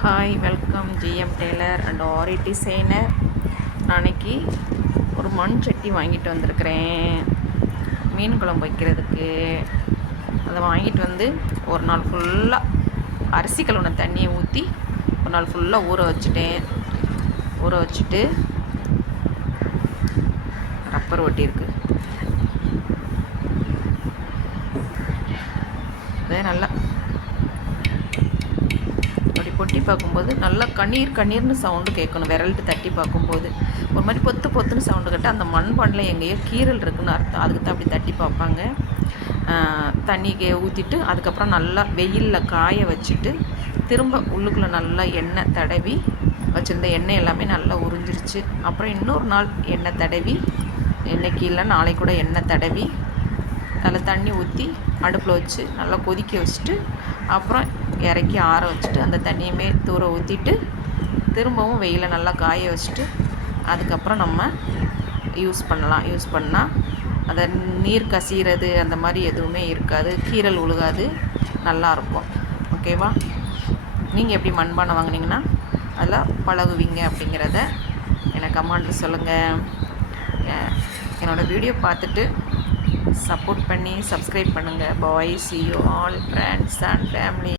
Hi welcome GM tailor and aari designer நாளைக்கு ஒரு மண் சட்டி வாங்கிட்டு வந்திருக்கிறேன். மீன் குழம்பு வைக்கிறதுக்கு. அதை வாங்கிட்டு வந்து ஒரு நாள் ஃபுல்லாக அரிசி கழுவுன தண்ணியை ஊற்றி ஒரு நாள் ஃபுல்லாக ஊற வச்சுட்டேன். ஊற வச்சுட்டு ரப்பர் ஒட்டியிருக்கு அதே நல்லா கொட்டி பார்க்கும்போது நல்லா கண்ணீர் கண்ணீர்னு சவுண்டு கேட்கணும். விரல்ட்டு தட்டி பார்க்கும்போது. ஒரு மாதிரி பொத்து பொத்துன்னு சவுண்டு கேட்டால் அந்த மண்பானில் எங்கேயோ கீரல் இருக்குன்னு அர்த்தம். அதுக்கு தான் அப்படி தட்டி பார்ப்பாங்க. தண்ணிக்கு ஊற்றிட்டு அதுக்கப்புறம் நல்லா வெயிலில் காய வச்சுட்டு திரும்ப உள்ளுக்குள்ளே நல்லா எண்ணெய் தடவி வச்சுருந்த எண்ணெய் எல்லாமே நல்லா உறிஞ்சிருச்சு. அப்புறம் இன்னொரு நாள் எண்ணெய் தடவி என்னைக்கு இல்லை நாளைக்கு கூட எண்ணெய் தடவி அதில் தண்ணி ஊற்றி அடுப்பில் வச்சு நல்லா கொதிக்க வச்சுட்டு அப்புறம் இறக்கி ஆற வச்சுட்டு அந்த தண்ணியுமே தூர ஊற்றிட்டு திரும்பவும் வெயிலை நல்லா காய வச்சுட்டு அதுக்கப்புறம் நம்ம யூஸ் பண்ணலாம். யூஸ் பண்ணால் அதை நீர் கசிகிறது அந்த மாதிரி எதுவுமே இருக்காது. கீரல் உழுகாது. நல்லாயிருக்கும் ஓகேவா? நீங்கள் எப்படி மண்பானை வாங்கினீங்கன்னா அதில் பழகுவீங்க அப்படிங்கிறத எனக்கு கமெண்ட்டில் சொல்லுங்கள் என்னோடய வீடியோ பார்த்துட்டு சப்போர்ட் பண்ணி சப்ஸ்கிரைப் பண்ணுங்கள் bye see you all friends and family